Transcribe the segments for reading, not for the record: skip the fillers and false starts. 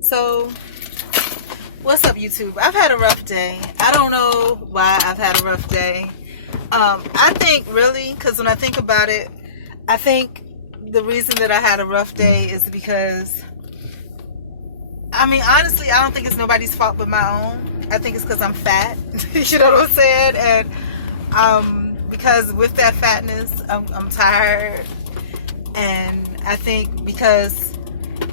So, what's up, YouTube? I've had a rough day. I don't know why I've had a rough day. I think really, because when I think about it, I think the reason that I had a rough day is because, I mean, honestly, I don't think it's nobody's fault but my own. I think it's because I'm fat. You know what I'm saying? And because with that fatness, I'm tired. And I think because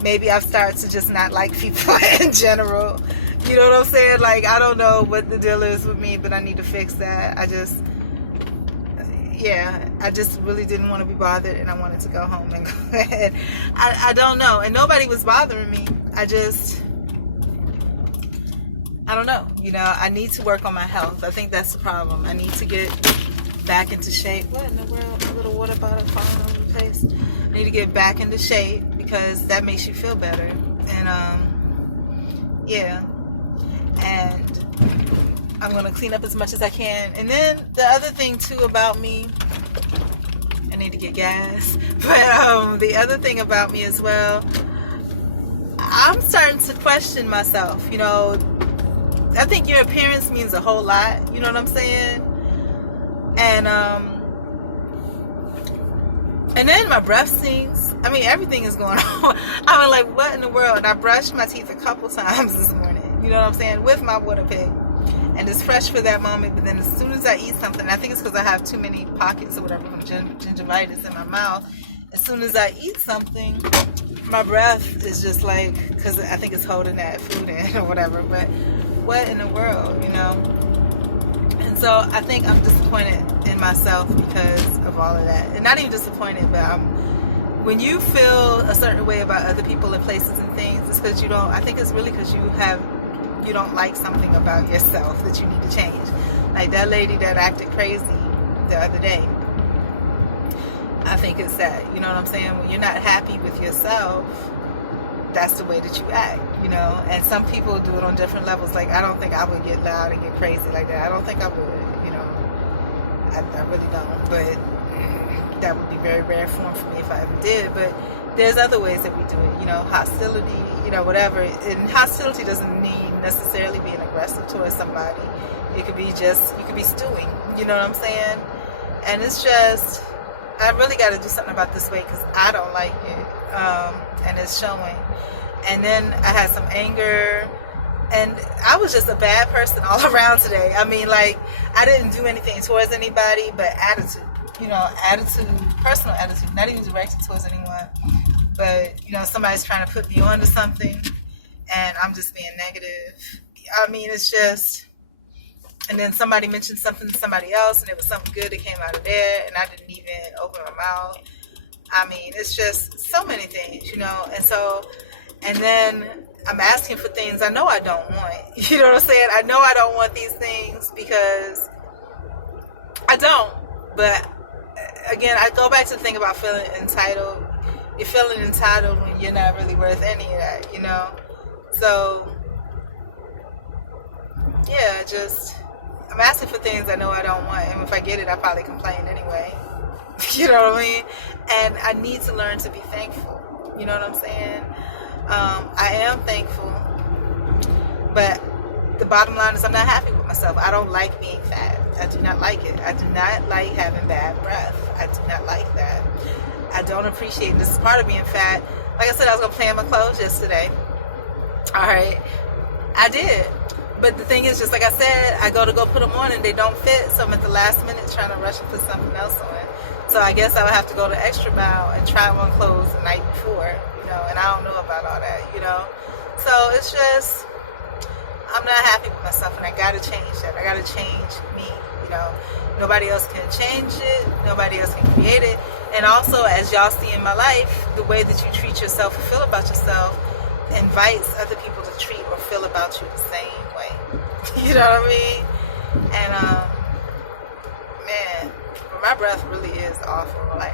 maybe I've started to just not like people in general. You know what I'm saying? Like, I don't know what the deal is with me, but I need to fix that. I just really didn't want to be bothered, and I wanted to go home and go ahead. I don't know. And nobody was bothering me. I don't know. You know, I need to work on my health. I think that's the problem. I need to get back into shape. What in the world? A little water bottle falling over the place. I need to get back into shape because that makes you feel better. And and I'm gonna clean up as much as I can. And then the other thing too about me, I need to get gas. But the other thing about me as well, I'm starting to question myself. You know, I think your appearance means a whole lot. You know what I'm saying? And then my breath stinks. I mean, everything is going on. I'm like, what in the world? And I brushed my teeth a couple times this morning. You know what I'm saying? With my water pick. And it's fresh for that moment. But then as soon as I eat something, I think it's because I have too many pockets or whatever from gingivitis in my mouth. As soon as I eat something, my breath is just like, because I think it's holding that food in or whatever. But what in the world, you know? And so I think I'm disappointed in myself because of all of that. And not even disappointed, but when you feel a certain way about other people and places and things, it's because I think it's really because you don't like something about yourself that you need to change. Like that lady that acted crazy the other day. I think it's that, you know what I'm saying? When you're not happy with yourself, that's the way that you act, you know? And some people do it on different levels. Like, I don't think I would get loud and get crazy like that. I don't think I would, you know? I really don't. But that would be very rare form for me if I ever did. But there's other ways that we do it, you know? Hostility, you know, whatever. And hostility doesn't mean necessarily being aggressive towards somebody. It could be just, you could be stewing, you know what I'm saying? And it's just, I really got to do something about this weight because I don't like it. And it's showing. And then I had some anger, and I was just a bad person all around today. I mean, like, I didn't do anything towards anybody, but attitude, you know, personal attitude, not even directed towards anyone, but, you know, somebody's trying to put me onto something, and I'm just being negative. I mean, it's just, and then somebody mentioned something to somebody else, and it was something good that came out of there, and I didn't even open my mouth. I mean, it's just so many things, you know, and then I'm asking for things I know I don't want, you know what I'm saying? I know I don't want these things because I don't, but again, I go back to the thing about feeling entitled. You're feeling entitled when you're not really worth any of that, you know? So, yeah, I'm asking for things I know I don't want, and if I get it, I probably complain anyway. You know what I mean? And I need to learn to be thankful. You know what I'm saying? I am thankful, but the bottom line is I'm not happy with myself. I don't like being fat. I do not like it. I do not like having bad breath. I do not like that. I don't appreciate it. This is part of being fat. Like I said, I was going to play on my clothes yesterday. All right. I did. But the thing is, just like I said, I go put them on and they don't fit. So I'm at the last minute trying to rush and put something else on. So I guess I would have to go the extra mile and try on clothes the night before, you know, and I don't know about all that, you know. So it's just, I'm not happy with myself, and I got to change that. I got to change me, you know. Nobody else can change it. Nobody else can create it. And also, as y'all see in my life, the way that you treat yourself or feel about yourself invites other people to treat or feel about you the same way. You know what I mean? And, man, my breath really is awful. Like,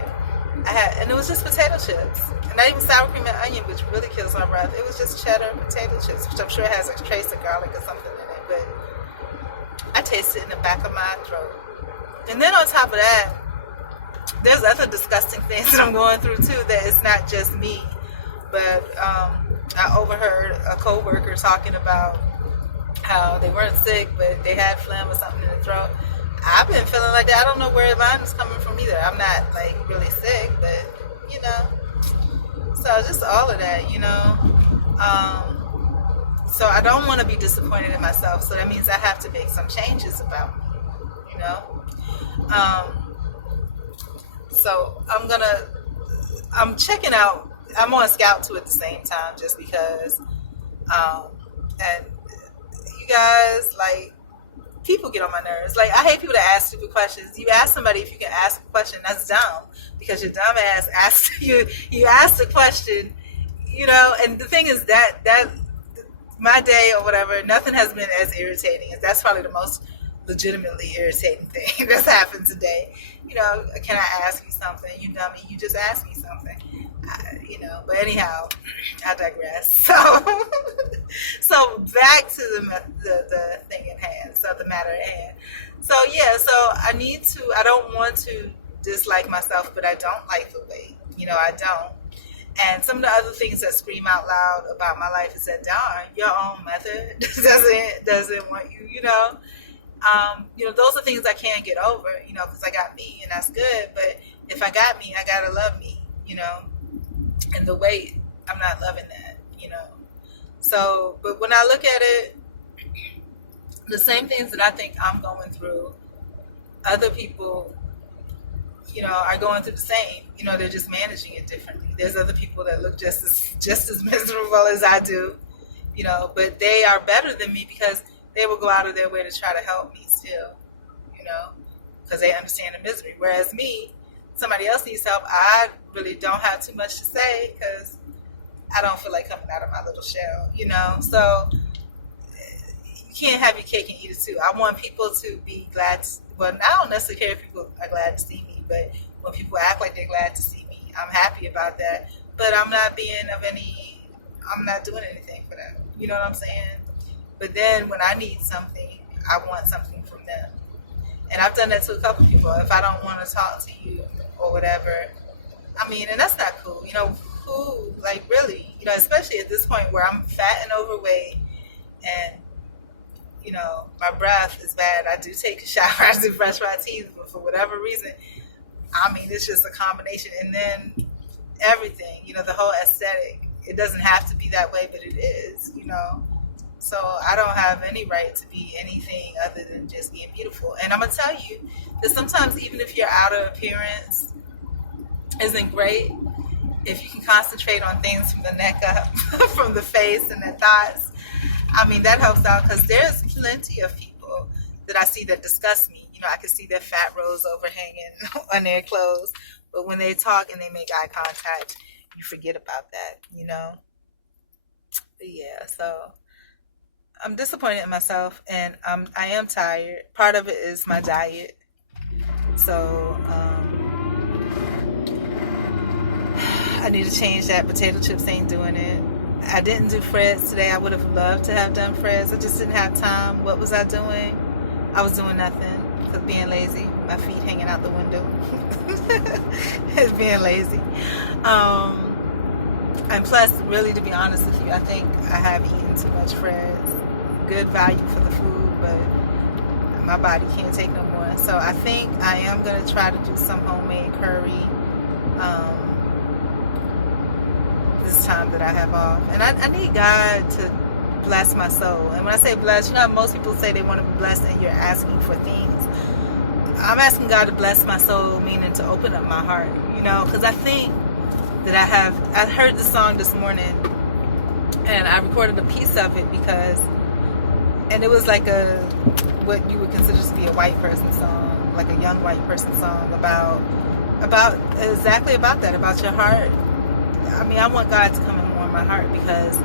and it was just potato chips. And not even sour cream and onion, which really kills my breath. It was just cheddar and potato chips, which I'm sure has a trace of garlic or something in it. But I taste it in the back of my throat. And then on top of that, there's other disgusting things that I'm going through too, that it's not just me. But I overheard a coworker talking about how they weren't sick, but they had phlegm or something in the throat. I've been feeling like that. I don't know where mine is coming from either. I'm not like really sick, but you know. So just all of that, you know. So I don't want to be disappointed in myself. So that means I have to make some changes about me, you know. So I'm checking out. I'm on Scout too at the same time, just because. And you guys, like, people get on my nerves. Like, I hate people that ask stupid questions. You ask somebody if you can ask a question, that's dumb, because your dumb ass asked you. You asked a question, you know. And the thing is that my day or whatever, nothing has been as irritating. That's probably the most legitimately irritating thing that's happened today. You know, can I ask you something? You dummy, you just asked me something. You know, but anyhow, I digress. So back to the thing at hand. So the matter at hand. So yeah, so I don't want to dislike myself, but I don't like the weight. You know, I don't. And some of the other things that scream out loud about my life is that, darn, your own mother doesn't want you, you know. You know, those are things I can't get over, you know, because I got me, and that's good. But if I got me, I gotta love me, you know. And the weight, I'm not loving that, you know. So, but when I look at it, the same things that I think I'm going through, other people, you know, are going through the same. You know, they're just managing it differently. There's other people that look just as miserable as I do, you know, but they are better than me because they will go out of their way to try to help me still, you know, because they understand the misery. Whereas me, somebody else needs help, I really don't have too much to say because I don't feel like coming out of my little shell, you know. So you can't have your cake and eat it too. I want people to be glad. Well, I don't necessarily care if people are glad to see me, but when people act like they're glad to see me, I'm happy about that. But I'm not doing anything for them. You know what I'm saying? But then when I need something, I want something from them. And I've done that to a couple people. If I don't want to talk to you or whatever, I mean, and that's not cool. You know, who, like, really, you know, especially at this point where I'm fat and overweight and, you know, my breath is bad. I do take a shower. I do brush my teeth, but for whatever reason, I mean, it's just a combination. And then everything, you know, the whole aesthetic, it doesn't have to be that way, but it is, you know. So I don't have any right to be anything other than just being beautiful. And I'm going to tell you that sometimes even if your outer appearance isn't great, if you can concentrate on things from the neck up, from the face and the thoughts, I mean, that helps out, because there's plenty of people that I see that disgust me. You know, I can see their fat rolls overhanging on their clothes, but when they talk and they make eye contact, you forget about that, you know. But yeah, so I'm disappointed in myself, and I am tired. Part of it is my diet. So I need to change that. Potato chips ain't doing it. I didn't do Fred's today. I would have loved to have done Fred's. I just didn't have time. What was I doing? I was doing nothing, because being lazy. My feet hanging out the window. It's being lazy. And plus, really, to be honest with you, I think I have eaten too much Fred's. Good value for the food, but my body can't take no more. So I think I am going to try to do some homemade curry this time that I have off. And I need God to bless my soul. And when I say bless, you know how most people say they want to be blessed and you're asking for things. I'm asking God to bless my soul, meaning to open up my heart, you know, because I think that I heard the song this morning and I recorded a piece of it and it was like what you would consider to be a white person song, like a young white person song about exactly about that, about your heart. I mean, I want God to come and warm my heart, because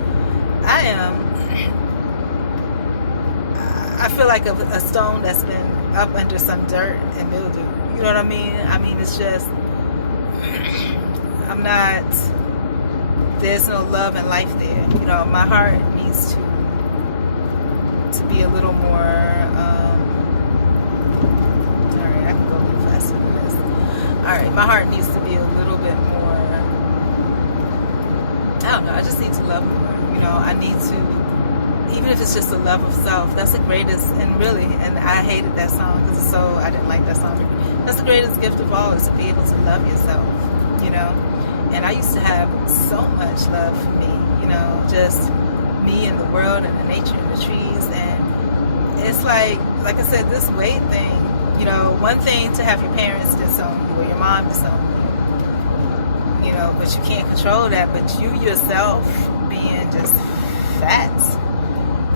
I feel like a stone that's been up under some dirt and mildew. You know what I mean? I mean, it's just, there's no love and life there. You know, my heart needs to be a little more, alright, I can go a little faster than this. Alright, my heart needs to be a little bit more, I don't know, I just need to love more. I need to, even if it's just the love of self, that's the greatest, and really, and I hated that song because I didn't like that song. That's the greatest gift of all, is to be able to love yourself, And I used to have so much love for me, just me and the world and the nature and the trees. And it's like I said, this weight thing, one thing to have your parents disown you or your mom disown you, but you can't control that. But you yourself being just fat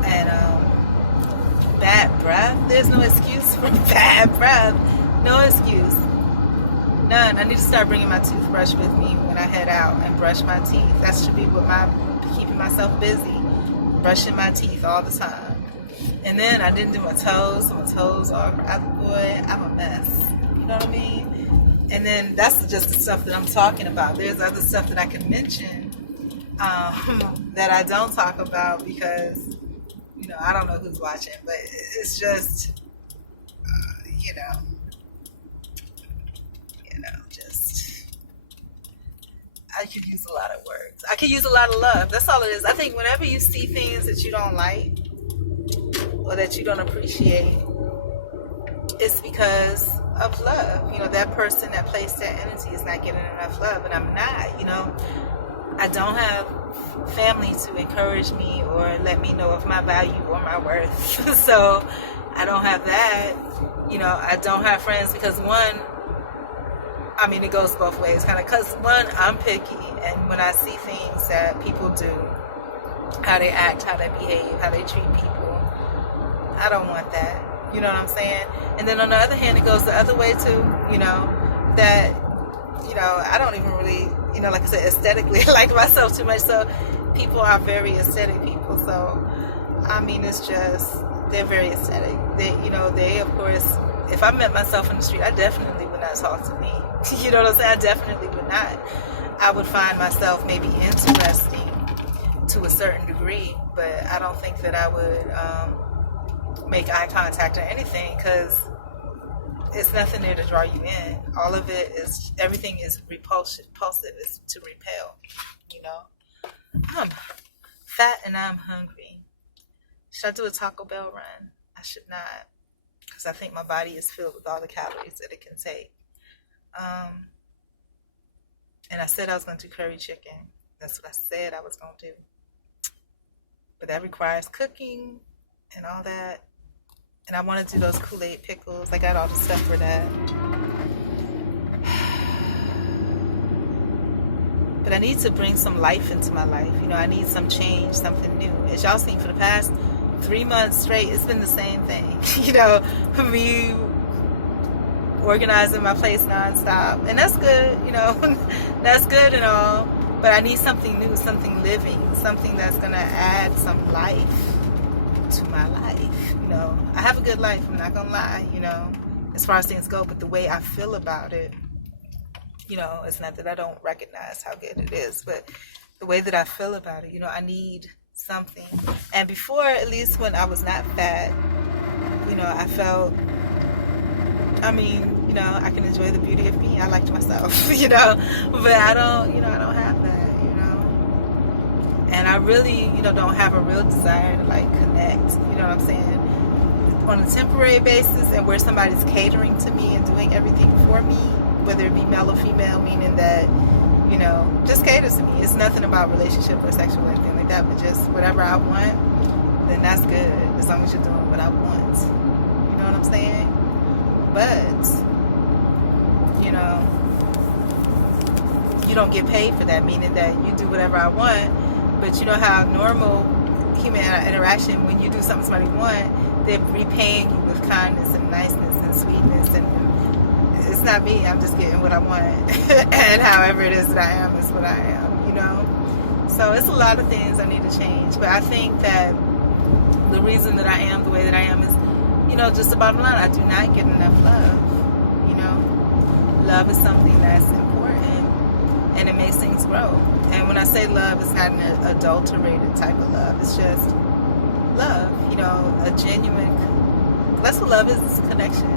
and bad breath, there's no excuse for bad breath. No excuse. None. I need to start bringing my toothbrush with me when I head out and brush my teeth. That should be what keeping myself busy, brushing my teeth all the time. And then I didn't do my toes. So my toes are, boy, I'm a mess. You know what I mean? And then that's just the stuff that I'm talking about. There's other stuff that I can mention that I don't talk about because, I don't know who's watching, but it's just, just, I could use a lot of words. I could use a lot of love. That's all it is. I think whenever you see things that you don't like or that you don't appreciate, it's because of love. That person, that place, that energy is not getting enough love, and I'm not, I don't have family to encourage me or let me know of my value or my worth. So I don't have that. I don't have friends because it goes both ways, kind of, because I'm picky, and when I see things that people do, how they act, how they behave, how they treat people, I don't want that. You know what I'm saying? And then on the other hand, it goes the other way too, that, I don't even really, like I said, aesthetically like myself too much. So people are very aesthetic people. So, it's just, they're very aesthetic. They, of course, if I met myself in the street, I definitely would not talk to me. You know what I'm saying? I definitely would not. I would find myself maybe interesting to a certain degree, but I don't think that I would make eye contact or anything, because it's nothing there to draw you in. All of it is, everything is repulsive, is to repel, I'm fat and I'm hungry. Should I do a Taco Bell run? I should not, because I think my body is filled with all the calories that it can take. And I said I was going to do curry chicken. That's what I said I was going to do. But that requires cooking and all that. And I want to do those Kool-Aid pickles. I got all the stuff for that. But I need to bring some life into my life. I need some change, something new. As y'all seen, for the past 3 months straight, it's been the same thing. Me organizing my place nonstop. And that's good, that's good and all. But I need something new, something living, something that's going to add some life to my life. I have a good life, I'm not going to lie, as far as things go. But the way I feel about it, it's not that I don't recognize how good it is, but the way that I feel about it, I need something. And before, at least when I was not fat, I felt, I can enjoy the beauty of me. I liked myself, but I don't have that, and I really, don't have a real desire to connect, you know what I'm saying, on a temporary basis, and where somebody's catering to me and doing everything for me, whether it be male or female, meaning that, just caters to me. It's nothing about relationship or sexual or anything like that, but just whatever I want, then that's good, as long as you're doing what I want. You know what I'm saying? But, you don't get paid for that, meaning that you do whatever I want, but you know how normal human interaction, when you do something somebody wants, they're repaying you with kindness and niceness and sweetness, and it's not me, I'm just getting what I want. And however it is that I am is what I am, So it's a lot of things I need to change, but I think that the reason that I am the way that I am is, just the bottom line, I do not get enough love. Love is something that's important, and it makes things grow. And when I say love, it's not an adulterated type of love. It's just love, a genuine, that's what love is, it's connection.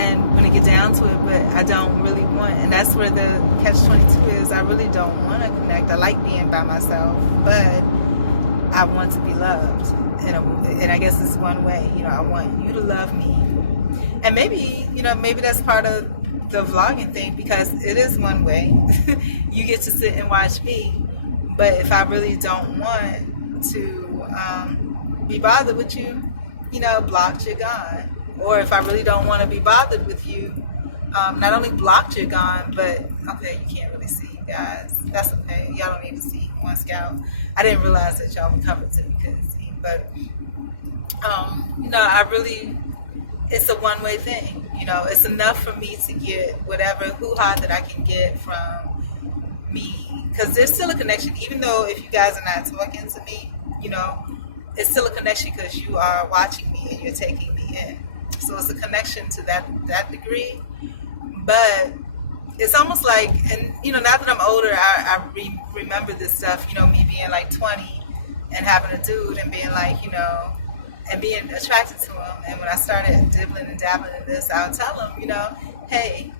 and when it get down to it, but I don't really want, and that's where the catch-22 is. I really don't want to connect. I like being by myself, but I want to be loved, and I guess it's one way. I want you to love me, and maybe that's part of the vlogging thing, because it is one way. You get to sit and watch me, but if I really don't want to be bothered with you, blocked, you're gone. Or if I really don't want to be bothered with you, not only blocked, you're gone, but okay, you can't really see, you guys. That's okay. Y'all don't need to see on Scout. I didn't realize that y'all were coming to me, couldn't see. But I really, it's a one-way thing. It's enough for me to get whatever hoo-ha that I can get from me, because there's still a connection, even though if you guys are not talking to me, it's still a connection because you are watching me and you're taking me in. So it's a connection to that degree. But it's almost like, and now that I'm older, I remember this stuff, me being like 20 and having a dude and being like, and being attracted to him. And when I started dibbling and dabbling in this, I would tell him, hey,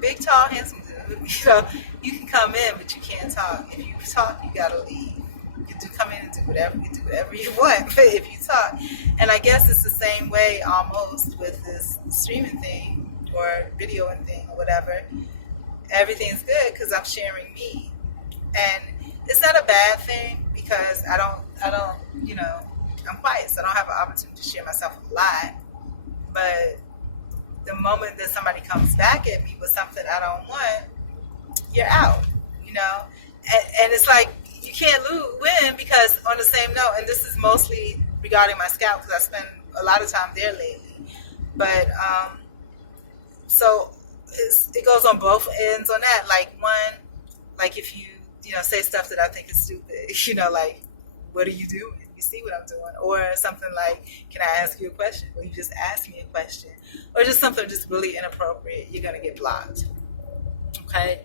big, tall, handsome dude, you can come in, but you can't talk. If you talk, you gotta leave. You can come in and do whatever you want, but if you talk. And I guess it's the same way almost with this streaming thing or videoing thing or whatever. Everything's good because I'm sharing me. And it's not a bad thing because I don't, I'm quiet, so I don't have an opportunity to share myself a lot. But the moment that somebody comes back at me with something I don't want, you're out, And it's like, you can't win, because on the same note, and this is mostly regarding my Scout because I spend a lot of time there lately. But, so it goes on both ends on that. Like, one, like if you, say stuff that I think is stupid, like, what are you doing? You see what I'm doing? Or something like, can I ask you a question? Or you just ask me a question. Or just something just really inappropriate, you're going to get blocked. Okay?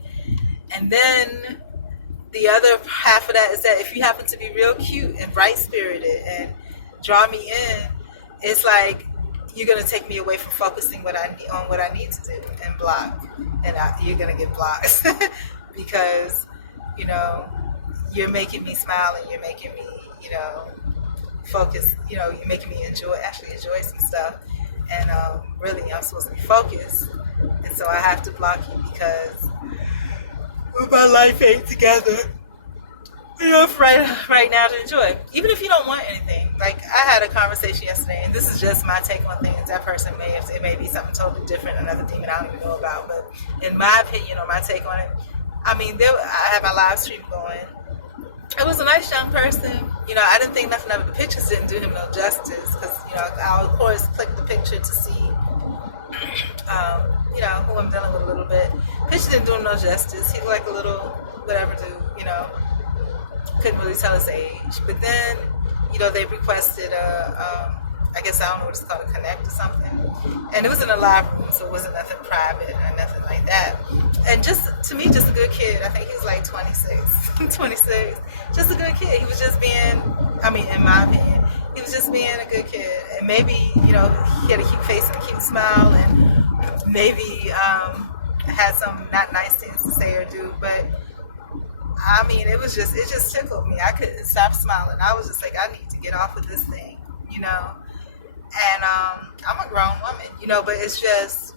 And then the other half of that is that if you happen to be real cute and bright-spirited and draw me in, it's like you're going to take me away from focusing on what I need to do and block. And you're going to get blocked because, you're making me smile and you're making me, focus, you're making me enjoy some stuff. And really, I'm supposed to be focused. And so I have to block you because my life ain't together enough right now to enjoy. Even if you don't want anything. Like, I had a conversation yesterday, and this is just my take on things. That person it may be something totally different, another demon I don't even know about. But in my opinion, or my take on it, I mean, I had my live stream going. It was a nice young person. I didn't think nothing of it. The pictures didn't do him no justice because, I'll, of course, click the picture to see, who I'm dealing with a little bit. Picture didn't do him no justice. He looked like a little whatever dude, couldn't really tell his age. But then, they requested I guess I don't know what it's called, a connect or something. And it was in a live room, so it wasn't nothing private or nothing like that. And to me, just a good kid. I think he's like 26. Just a good kid. He was just being, in my opinion, he was just being a good kid. And maybe, he had a cute face and a cute smile, and maybe had some not nice things to say or do. But, it just tickled me. I couldn't stop smiling. I was just like, I need to get off of this thing, And I'm a grown woman, but it's just,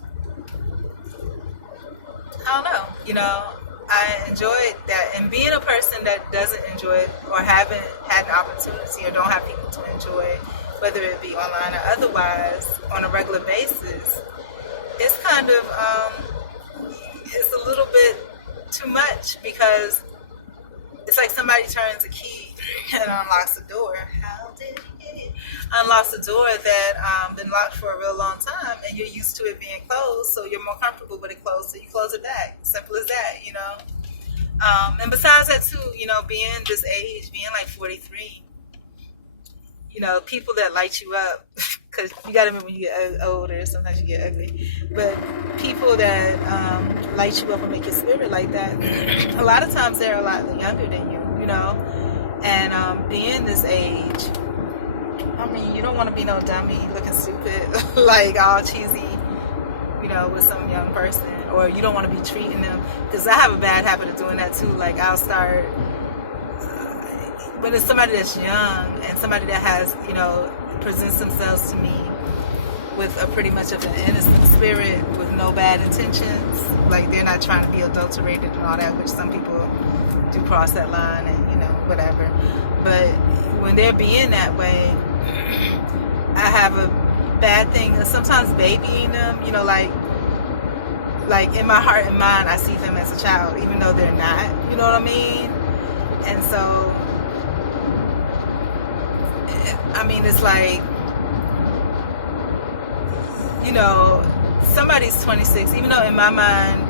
I don't know, I enjoyed that. And being a person that doesn't enjoy it or haven't had an opportunity or don't have people to enjoy it, whether it be online or otherwise, on a regular basis, it's kind of, it's a little bit too much because it's like somebody turns a key and unlocks a door. How did he get it? Unlocks a door that been locked for a real long time, and you're used to it being closed, so you're more comfortable with it closed, so you close it back. Simple as that, And besides that too, being this age, being like 43, people that light you up, because you got to remember when you get older, sometimes you get ugly, but people that light you up and make your spirit like that, a lot of times they're a lot younger than you, and being this age, you don't want to be no dummy looking stupid, like all cheesy, with some young person, or you don't want to be treating them, because I have a bad habit of doing that too. Like I'll start, when it's somebody that's young and somebody that has, presents themselves to me with a pretty much of an innocent spirit with no bad intentions, like they're not trying to be adulterated and all that, which some people do cross that line and, whatever. But when they're being that way, I have a bad thing sometimes babying them, like in my heart and mind I see them as a child even though they're not, you know what I mean? And so it's like, somebody's 26, even though in my mind,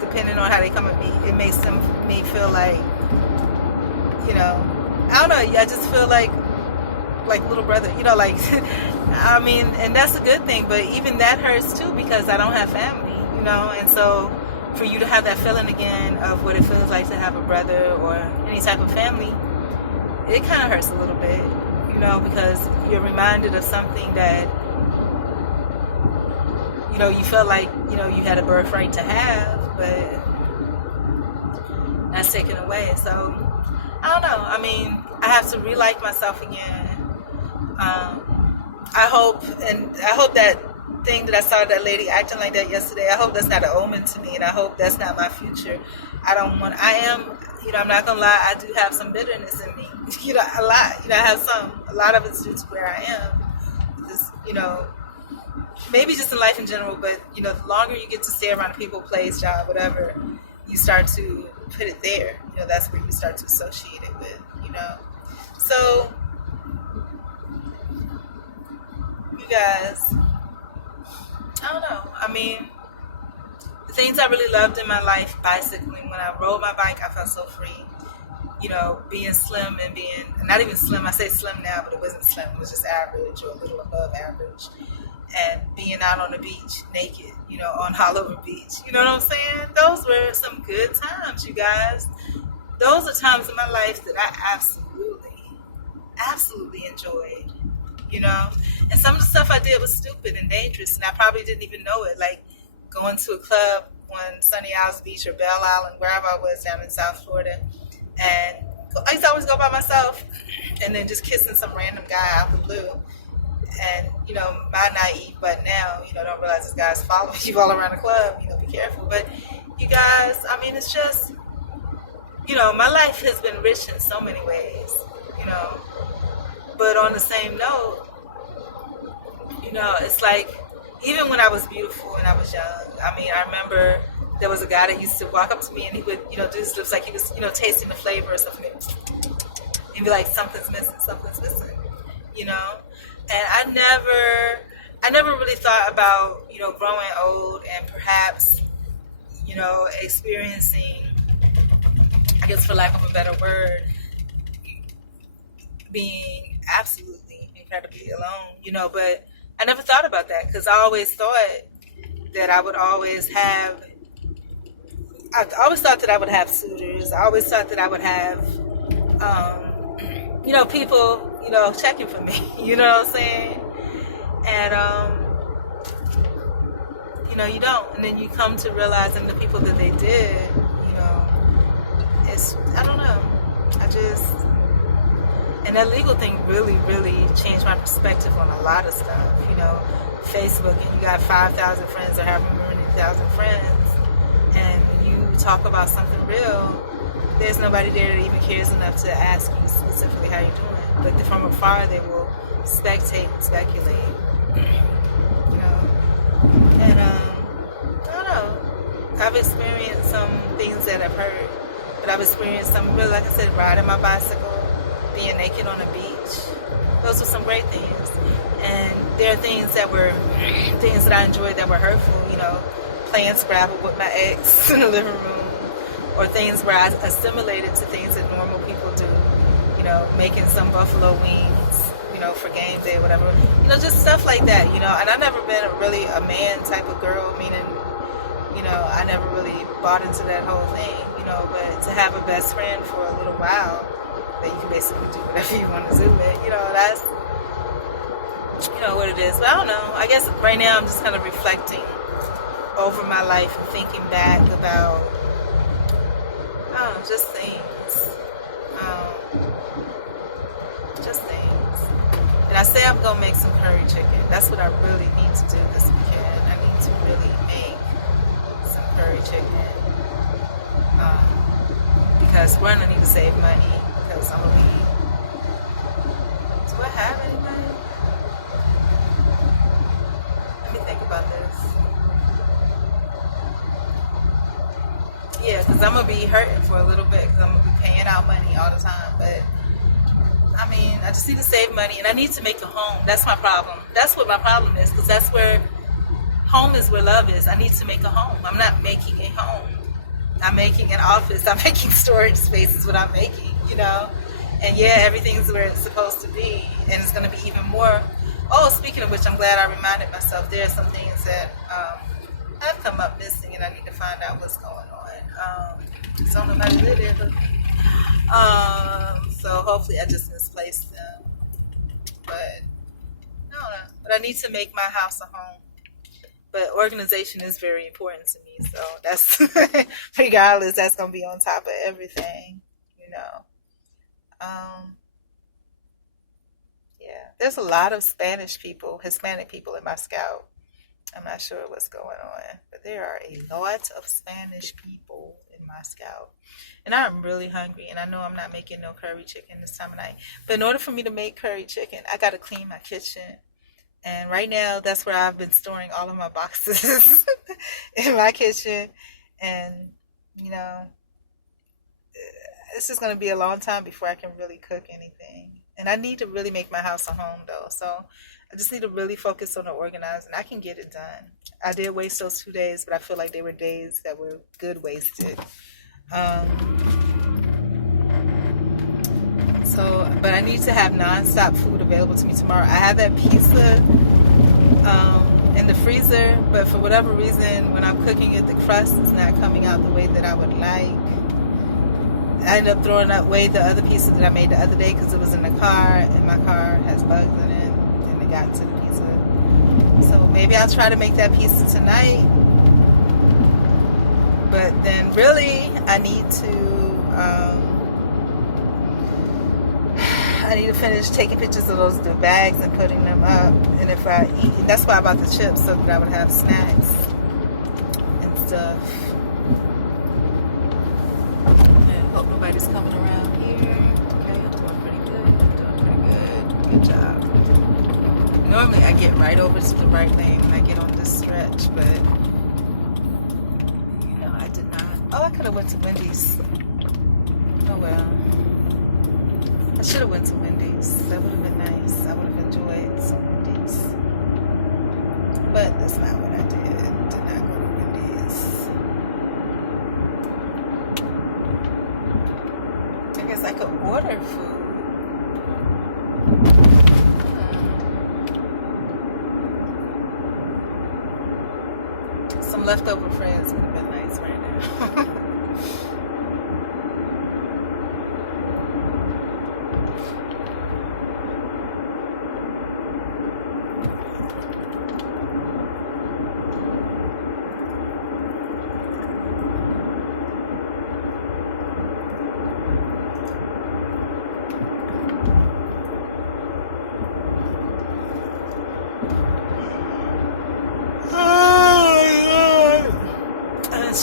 depending on how they come at me, it makes me feel like, I don't know, I just feel like little brother, like, and that's a good thing, but even that hurts too, because I don't have family, and so for you to have that feeling again of what it feels like to have a brother or any type of family, it kind of hurts a little bit, because you're reminded of something that, you felt like, you had a birthright to have, but that's taken away. So, I don't know. I have to re-like myself again. I hope that thing that I saw that lady acting like that yesterday, I hope that's not an omen to me, and I hope that's not my future. I'm not gonna lie, I do have some bitterness in me, a lot, I have a lot of it's due to where I am, just, maybe just in life in general, but, the longer you get to stay around people, place, job, whatever, you start to put it there, that's where you start to associate it with, so, you guys, I don't know, the things I really loved in my life, bicycling, when I rode my bike, I felt so free, being slim and being, not even slim, I say slim now, but it wasn't slim, it was just average or a little above average, and being out on the beach naked, on Oliver Beach, you know what I'm saying? Those were some good times, you guys. Those are times in my life that I absolutely enjoyed, and some of the stuff I did was stupid and dangerous, and I probably didn't even know it, like going to a club on Sunny Isles Beach or Belle Isle, wherever I was down in South Florida, and I used to always go by myself, and then just kissing some random guy out the blue, and, my naive butt now, don't realize this guy's following you all around the club, be careful, but you guys, it's just, my life has been rich in so many ways, but on the same note, it's like, even when I was beautiful and I was young, I remember there was a guy that used to walk up to me and he would, do his lips like he was, tasting the flavor or something. He'd be like, something's missing, and I never really thought about, growing old and perhaps, experiencing, I guess for lack of a better word, being absolutely incredibly alone, but I never thought about that, because I always thought that I would always have, suitors. I always thought that I would have, people, checking for me, you know what I'm saying? And, you don't. And then you come to realizing the people that they did, it's, I don't know. And that legal thing really, really changed my perspective on a lot of stuff, Facebook, and you got 5,000 friends or however many thousand friends, and when you talk about something real, there's nobody there that even cares enough to ask you specifically how you're doing. But from afar, they will spectate and speculate, And, I don't know. I've experienced some things that I've heard, but I've experienced some, really, like I said, riding my bicycle, being naked on the beach. Those were some great things. And there are things that I enjoyed that were hurtful, playing Scrabble with my ex in the living room, or things where I assimilated to things that normal people do, making some buffalo wings, for game day or whatever, just stuff like that, and I've never been really a man type of girl, meaning, I never really bought into that whole thing, but to have a best friend for a little while that you can basically do whatever you want to do with, that's, what it is. But I don't know, I guess right now I'm just kind of reflecting over my life and thinking back about, I don't know, just things. Just things. And I say I'm going to make some curry chicken. That's what I really need to do this weekend. I need to really make some curry chicken. Because we're going to need to save money. Because I'm going to leave. Do I have any money? Let me think about this. Yeah, because I'm going to be hurting for a little bit. Because I'm going to be paying out money all the time. But I mean, I just need to save money, and I need to make a home. That's my problem. That's what my problem is, because that's where home is, where love is. I need to make a home. I'm not making a home. I'm making an office. I'm making storage space is what I'm making, you know. And yeah, everything's where it's supposed to be, and it's going to be even more. Oh, speaking of which, I'm glad I reminded myself. There are some things that have come up missing, and I need to find out what's going on. So nobody live there, but so hopefully I just misplaced them. But I don't know. But I need to make my house a home. But organization is very important to me. So that's regardless, that's gonna be on top of everything, you know. Yeah. There's a lot of Hispanic people in my scout. I'm not sure what's going on, but there are a lot of Spanish people in my scout. And I'm really hungry, and I know I'm not making no curry chicken this time of night. But in order for me to make curry chicken, I got to clean my kitchen. And right now, that's where I've been storing all of my boxes in my kitchen. And, you know, it's just going to be a long time before I can really cook anything. And I need to really make my house a home, though. So I just need to really focus on the organizing. I can get it done. I did waste those 2 days, but I feel like they were days that were good wasted. But I need to have nonstop food available to me tomorrow. I have that pizza in the freezer, but for whatever reason, when I'm cooking it, the crust is not coming out the way that I would like. I ended up throwing away the other pizza that I made the other day because it was in the car, and my car has bugs in it, and it got into the pizza. So maybe I'll try to make that pizza tonight. But then really, I need to finish taking pictures of the bags and putting them up. And if I eat, that's why I bought the chips, so that I would have snacks and stuff. And hope nobody's coming around here. Okay, I'm doing pretty good. Good job. Normally I get right over to the right lane when I get on this stretch, but you know, I did not. Oh, I could have went to Wendy's. Oh well. I should have went to Wendy's. That would have been nice. I would have enjoyed some Wendy's. But that's not what I did. Did not go to Wendy's. I guess I could order food. Some leftover friends would have been nice right now.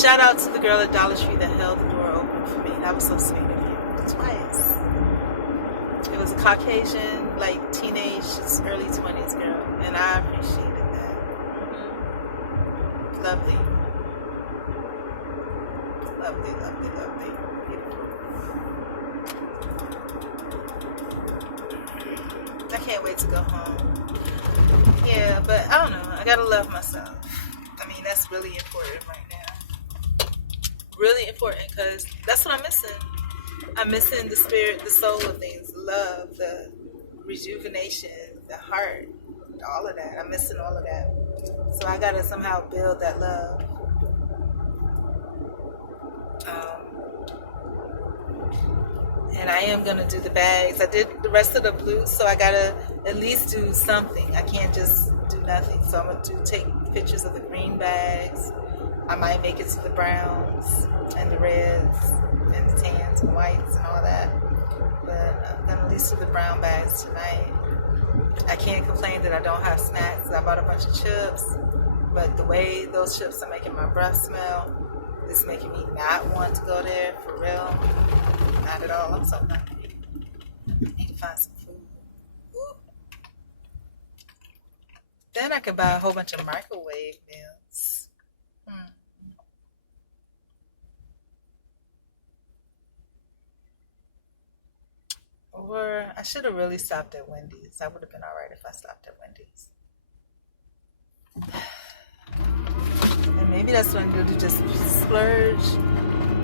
Shout out to the girl at Dollar Tree that held the door open for me. That was so sweet of you. Twice. It was a Caucasian, like teenage, early 20s girl, and I appreciated that. Mm-hmm. Lovely. Lovely, lovely, lovely. Beautiful. I can't wait to go home. Yeah, but I don't know. I gotta love myself. I mean, that's really important right now. Really important, because that's what I'm missing. I'm missing the spirit, the soul of things, love, the rejuvenation, the heart, all of that. I'm missing all of that. So I gotta somehow build that love. And I am gonna do the bags. I did the rest of the blues, so I gotta at least do something. I can't just do nothing. So I'm going to take pictures of the green bags. I might make it to the browns and the reds and the tans and whites and all that. But I'm going to at least do the brown bags tonight. I can't complain that I don't have snacks. I bought a bunch of chips. But the way those chips are making my breath smell, it's making me not want to go there, for real. Not at all. I'm so hungry. I need to find some food. Ooh. Then I could buy a whole bunch of microwave meals. Or I should have really stopped at Wendy's. I would have been alright if I stopped at Wendy's. And maybe that's what I'm going to do, just splurge.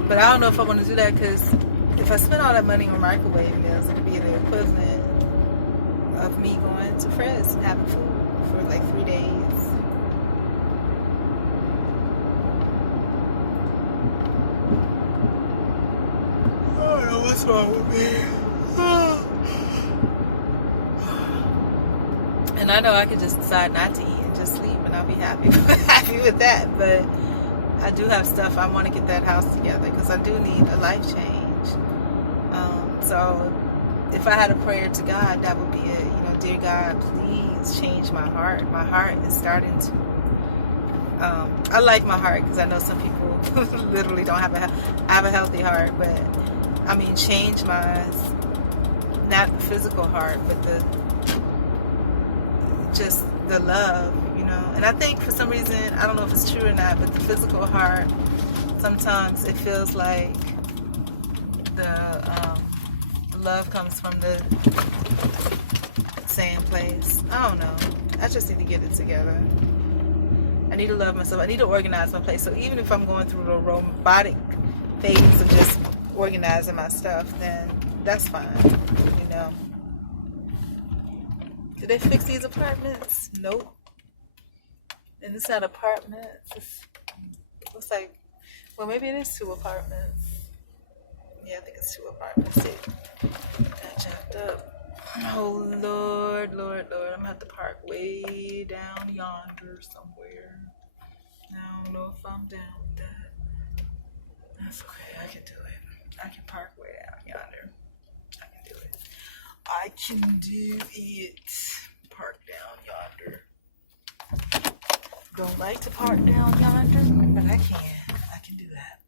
But I don't know if I want to do that, because if I spend all that money on microwave meals, it'll be the equivalent of me going to Fred's and having food for like 3 days. I don't know what's wrong with me. And I know I could just decide not to eat and just sleep, and I'll be happy with that. But I do have stuff. I want to get that house together, because I do need a life change. So if I had a prayer to God, that would be it. You know, dear God, please change my heart. My heart is starting to. I like my heart, because I know some people literally don't have I have a healthy heart, but I mean, change my, not the physical heart, but just the love, you know. And I think for some reason, I don't know if it's true or not, but the physical heart, sometimes it feels like the love comes from the same place. I don't know. I just need to get it together. I need to love myself. I need to organize my place. So even if I'm going through the robotic phase of just organizing my stuff, then that's fine, you know. Did they fix these apartments? Nope. And it's not apartments. It looks like, well, maybe it is 2 apartments. Yeah, I think it's 2 apartments. That jacked up. Oh, Lord, Lord, Lord. I'm going to have to park way down yonder somewhere. I don't know if I'm down with that. That's okay. I can do it. I can park way down yonder. I can do it. I can do it. Park down yonder. Don't like to park down yonder, but I can. I can do that.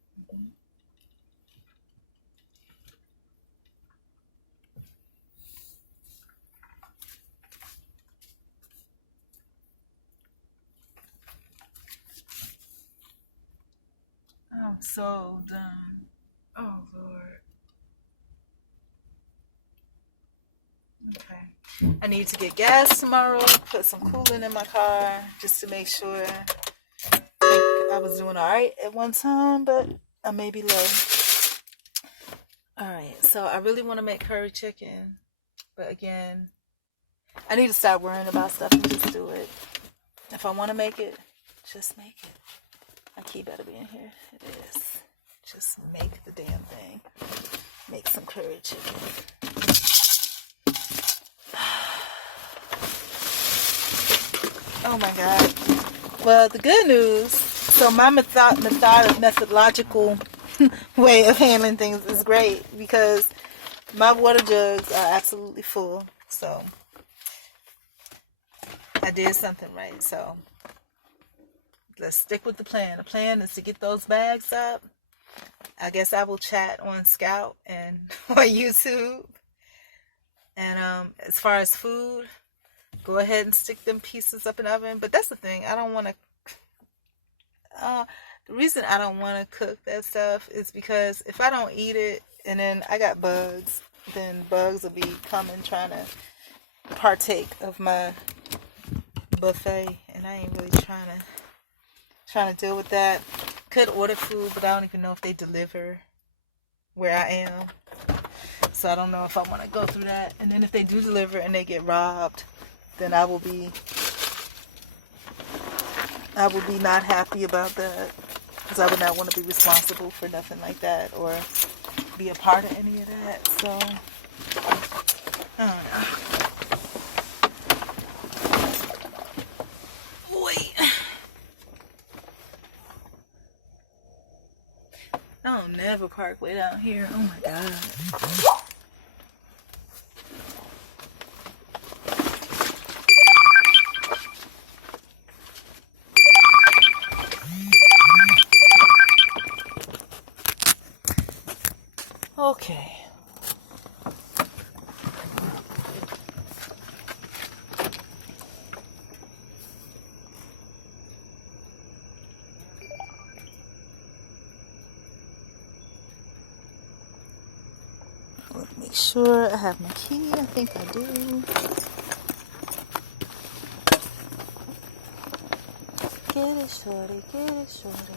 I'm so done. Oh, Lord. Okay. I need to get gas tomorrow, put some coolant in my car, just to make sure. I think I was doing alright at one time, but I may be low. Alright, so I really want to make curry chicken, but again, I need to start worrying about stuff and just do it. If I want to make it, just make it. My key better be in here. It is. Just make the damn thing. Make some curry chicken. Oh my God. Well, the good news, so my methodological way of handling things is great, because my water jugs are absolutely full. So I did something right. So let's stick with the plan. The plan is to get those bags up. I guess I will chat on Scout and on YouTube. And as far as food, go ahead and stick them pieces up in the oven. But that's the thing. I don't want to. The reason I don't want to cook that stuff is because if I don't eat it and then I got bugs, then bugs will be coming trying to partake of my buffet, and I ain't really trying to deal with that. Could order food, but I don't even know if they deliver where I am. So I don't know if I want to go through that. And then if they do deliver and they get robbed, then I will be not happy about that, because I would not want to be responsible for nothing like that or be a part of any of that. So I don't know. never park way down here. Oh my God. Okay. Make sure I have my key. I think I do. Get it, shorty. Get it, shorty.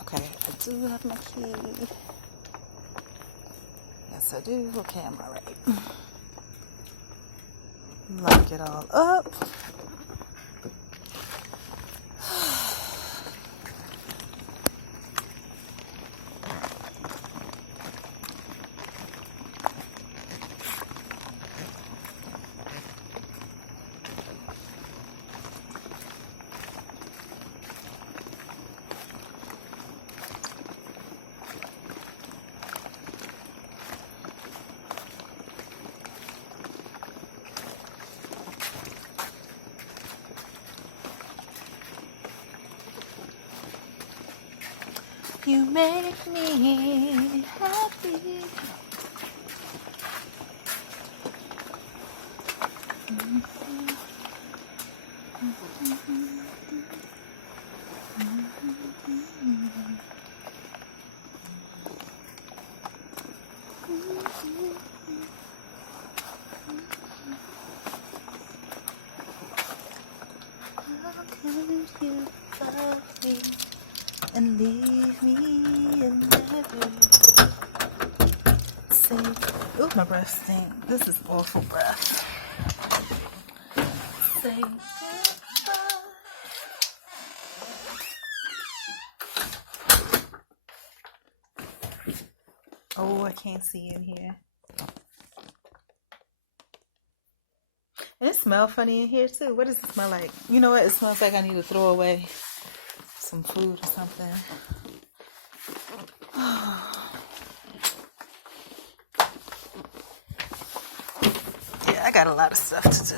Okay, I do have my key. Yes, I do. Okay, I'm all right. Lock it all up. You make me happy. How could you love me and leave me and never say, ooh, my breath stinks. This is awful breath. Say goodbye. Oh, I can't see in here. And it smells funny in here too. What does it smell like? You know what? It smells like I need to throw away some food or something. Yeah, I got a lot of stuff to do.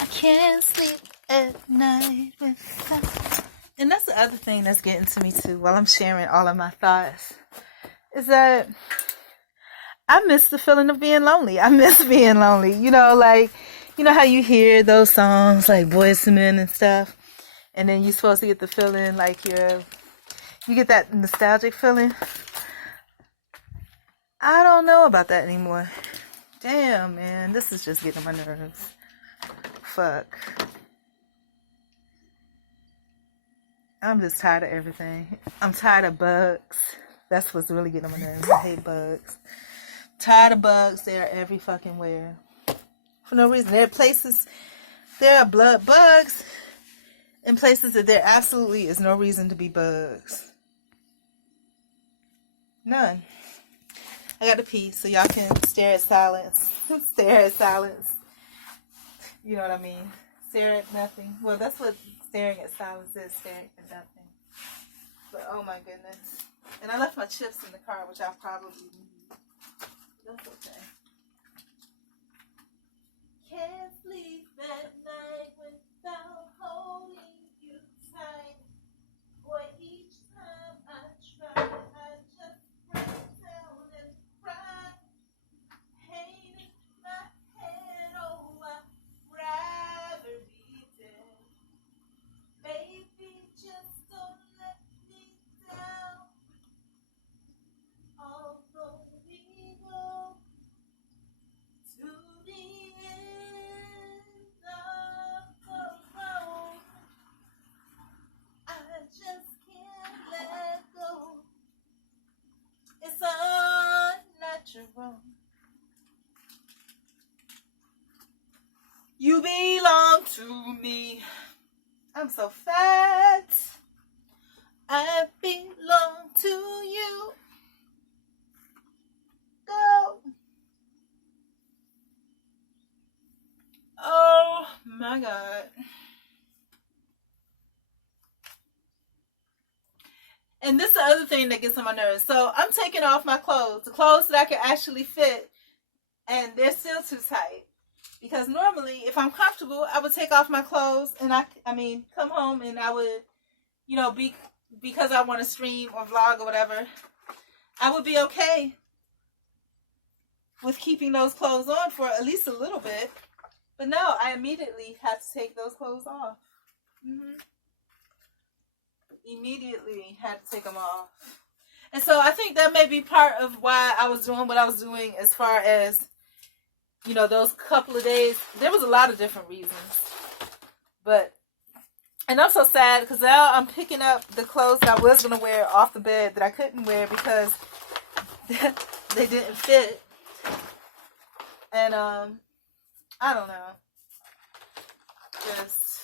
I can't sleep at night without. And that's the other thing that's getting to me too while I'm sharing all of my thoughts. Is that I miss the feeling of being lonely. I miss being lonely. You know, like, you know how you hear those songs like Boyz II Men and stuff, and then you're supposed to get the feeling like you get that nostalgic feeling. I don't know about that anymore. Damn, man, this is just getting on my nerves. Fuck. I'm just tired of everything. I'm tired of bugs. That's what's really getting on my nerves. I hate bugs. Tired of bugs. They are every fucking where. For no reason. There are blood bugs in places that there absolutely is no reason to be bugs. None. I got to pee so y'all can stare at silence. Stare at silence. You know what I mean? Stare at nothing. Well, that's what staring at silence is. Staring at nothing. But oh my goodness. And I left my chips in the car, which I'll probably need. That's okay. Can't sleep at night without holding you tight. Boy, each time I try, I just break down and cry. Pain in my head, oh, I'd rather be dead. Baby, just don't let me down. Although we go to the end of the road, I just can't let go. It's unnatural. You belong to me. I'm so fat. I belong to you. My God. And this is the other thing that gets on my nerves. So I'm taking off my clothes, the clothes that I can actually fit, and they're still too tight. Because normally, if I'm comfortable, I would take off my clothes and I mean, come home and I would, because I want to stream or vlog or whatever, I would be okay with keeping those clothes on for at least a little bit. But no, I immediately had to take those clothes off. Immediately had to take them off. And so I think that may be part of why I was doing what I was doing as far as, those couple of days. There was a lot of different reasons. And I'm so sad because now I'm picking up the clothes that I was going to wear off the bed that I couldn't wear because they didn't fit. And, I don't know. Just,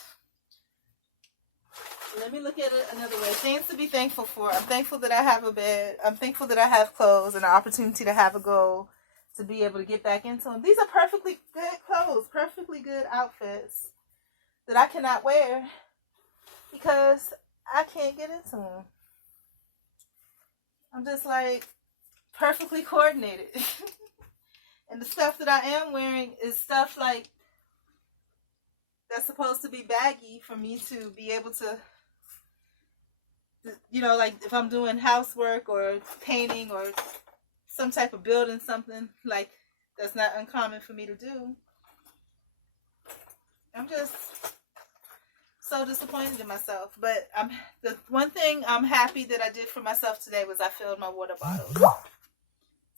let me look at it another way. Things to be thankful for. I'm thankful that I have a bed. I'm thankful that I have clothes and an opportunity to have a goal to be able to get back into them. These are perfectly good clothes, perfectly good outfits that I cannot wear because I can't get into them. I'm just like perfectly coordinated. And the stuff that I am wearing is stuff like that's supposed to be baggy for me to be able to, like if I'm doing housework or painting or some type of building something, like that's not uncommon for me to do. I'm just so disappointed in myself. But the one thing I'm happy that I did for myself today was I filled my water bottles.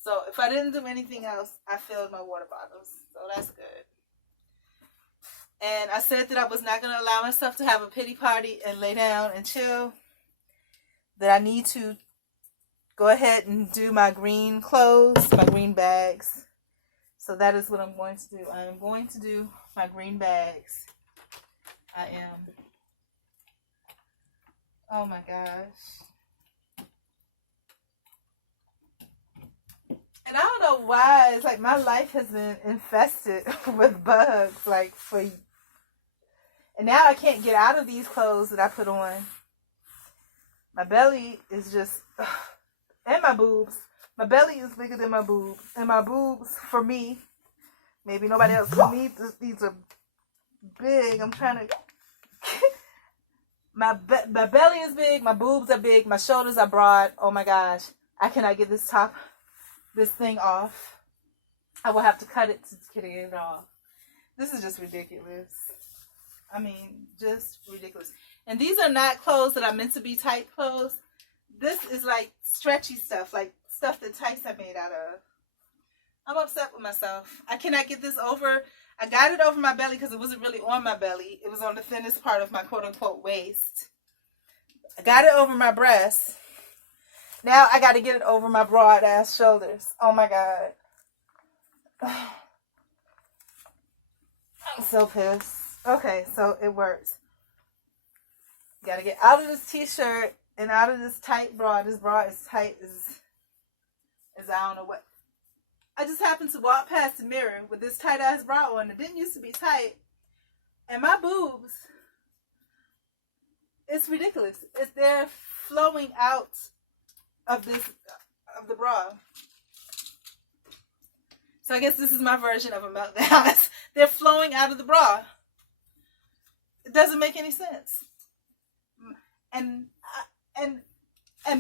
So if I didn't do anything else, I filled my water bottles. So that's good. And I said that I was not going to allow myself to have a pity party and lay down and chill. That I need to go ahead and do my green clothes, my green bags. So that is what I'm going to do. I am going to do my green bags. I am. Oh my gosh. And I don't know why. It's like my life has been infested with bugs. And now I can't get out of these clothes that I put on. My belly is just, and my boobs. My belly is bigger than my boobs. And my boobs, for me, maybe nobody else, for me, these are big. I'm trying to, my belly is big, my boobs are big, my shoulders are broad. Oh my gosh. I cannot get this thing off. I will have to cut it to get it off. This is just ridiculous. I mean, just ridiculous. And these are not clothes that are meant to be tight clothes. This is like stretchy stuff, like stuff that tights are made out of. I'm upset with myself. I cannot get this over. I got it over my belly because it wasn't really on my belly. It was on the thinnest part of my quote-unquote waist. I got it over my breast. Now I got to get it over my broad-ass shoulders. Oh, my God. I'm so pissed. Okay, so it works. Got to get out of this t-shirt and out of this tight bra. This bra is tight as I don't know what. I just happened to walk past the mirror with this tight-ass bra on. It didn't used to be tight. And my boobs, it's ridiculous. They're flowing out of the bra. So I guess this is my version of a meltdown. They're flowing out of the bra. It doesn't make any sense. And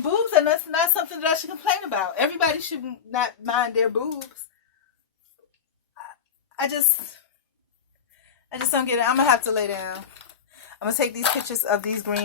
boobs are not something that I should complain about. Everybody should not mind their boobs. I just don't get it. I'm gonna have to lay down. I'm gonna take these pictures of these green